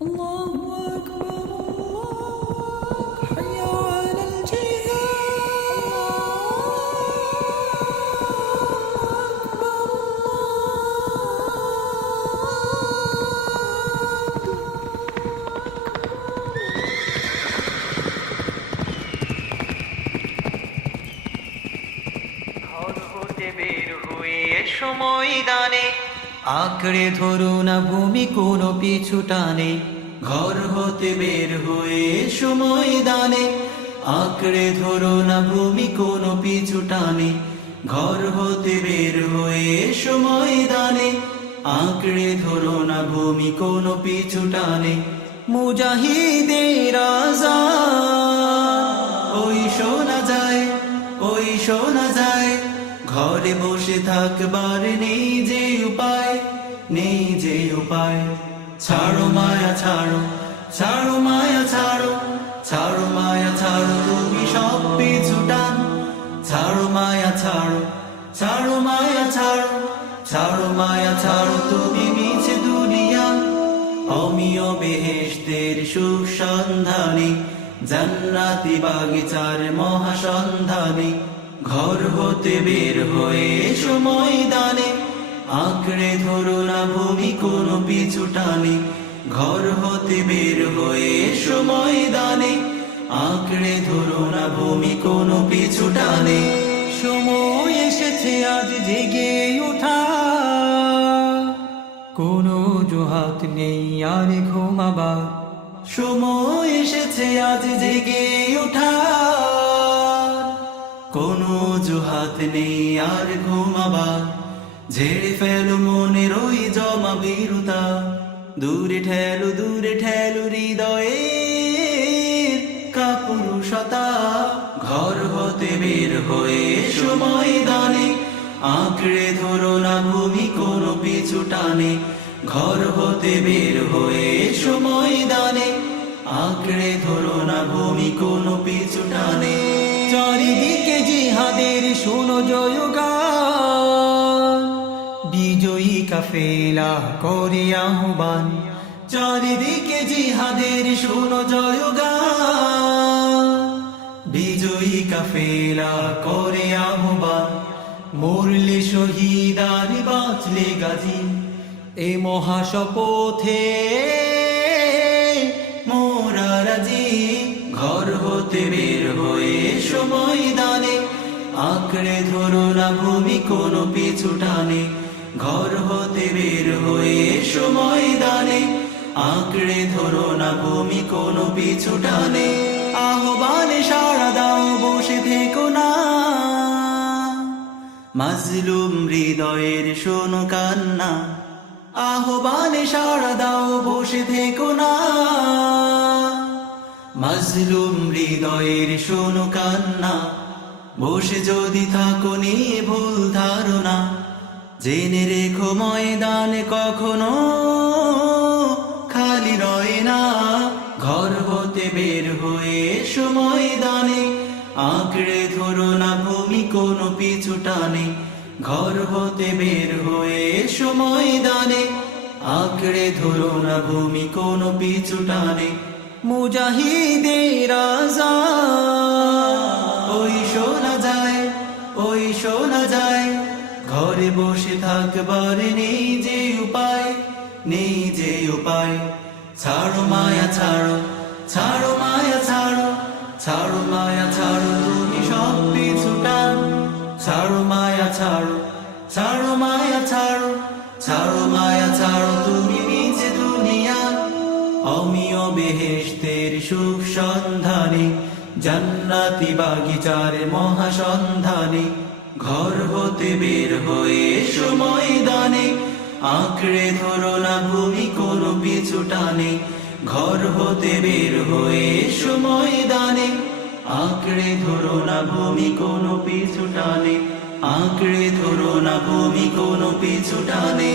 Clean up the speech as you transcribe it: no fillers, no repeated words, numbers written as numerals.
الله أكبر الله حي على الجهاد ঘর হতে বের হয়ে এসো ময়দানে, আঁকড়ে ধরো না ভূমি কোনো পিছু টানে। ঘর হতে বের হয়ে এসো ময়দানে, আঁকড়ে ধরো না ভূমি কোনো পিছু টানে। ঘর হতে বের হয়ে এসো ময়দানে, আঁকড়ে ধরো না ভূমি কোনো পিছু টানে। মুজাহিদের আযান ওই শোনা যায়, ওই শোনা যায়। ঘরে বসে থাকবার নেই যে উপায়, নেই যে উপায়। ছাড়ো মায়া ছাড়ো, ছাড়ো মায়া ছাড়ো, ছাড়ো মায়া ছাড়ো তুমি সব পিছু টান। ছাড়ো মায়া ছাড়ো, ছাড়ো মায়া ছাড়ো, ছাড়ো মায়া ছাড়ো তুমি মিছে দুনিয়া। অমিয় বেহেশতের সুসন্ধানে, জান্নাতি বাগিচার মহাসন্ধানে। ঘর হতে বের হয়ে এসো ময়দানে, আঁকড়ে ধরো না ভূমি কোনো পিছু টানে। ঘর হতে বের হয়ে এসো ময়দানে, আঁকড়ে ধরো না ভূমি কোনো পিছু টানে। সময় এসেছে আজ জেগে ওঠা, কোনো জোহাত নেই আর ঘুমাবার। সময় এসেছে আজ জেগে ওঠা, কোনো জোহাত নেই আর ঘুমাবার। ঝেড়ে ফেলো মনের ওই জমা বীরুতা, দূরে ঠেলো হৃদয়ের কাপুরুষতা। ঘর হতে বের হয়ে এসো ময়দানে, আঁকড়ে ধরো না ভূমি কোনো পিছু টানে। ঘর হতে বের হয়ে এসো ময়দানে, আঁকড়ে ধরো না ভূমি কোনো পিছু টানে। চারিদিকে জিহাদের শোনো জয়গান, বিজয়ী কাফেলা করে আহ্বান। চারিদিকে জিহাদের শোনো জয়গান, বিজয়ী কাফেলা করে আহ্বান। মরলে শহীদ আর বাঁচলে গাজী, এ মহাশপথে মোরা রাজি। ঘর হতে বের হয়ে এসো ময়দানে, আঁকড়ে ধরো না ভূমি কোনো পিছু টানে। ঘর হতে বের হয়ে এসো ময়দানে, আঁকড়ে ধরো না ভূমি কোনো পিছু টানে। আহ্বানে সাড়া দাও বসে থেকো না, মাজলুম হৃদয়ের শোনো কান্না। আহ্বানে সাড়া দাও বসে থেকো না, মাজলুম হৃদয়ের শোনো কান্না। বসে যদি থাকো নিয়ে ভুল ধারণা, জেনে রেখো ময়দানে কখনো খালি রয় না। ঘর হতে বের হয়ে এসো ময়দানে, আঁকড়ে ধরো না ভূমি কোনো পিছু টানে। ঘর হতে বের হয়ে এসো ময়দানে, আঁকড়ে ধরো না ভূমি কোনো পিছু টানে। মুজাহিদের আযান ওই শোনা যায়, ওই শোনা যায়। ঘরে বসে থাকবার নেই যে উপায়, নেই যে উপায়। ছাড়ো মায়া ছাড়ো, ছাড়ো মায়া ছাড়ো, ছাড়ো মায়া ছাড়ো তুমি সব পিছু টান। ছাড়ো মায়া ছাড়ো, ছাড়ো মায়া ছাড়ো, ছাড়ো মায়া ছাড়ো তুমি মিছে দুনিয়া। অমিয় বেহেশতের সুখ সন্ধানে, জান্নাতি বাগিচার মহাসন্ধানে। ঘর হতে বের হয়ে এসো ময়দানে, আঁকড়ে ধরো না ভূমি কোনো পিছু টানে। ঘর হতে বের হয়ে এসো ময়দানে, আঁকড়ে ধরো না ভূমি কোনো পিছু টানে। আঁকড়ে ধরো না ভূমি কোনো পিছু টানে।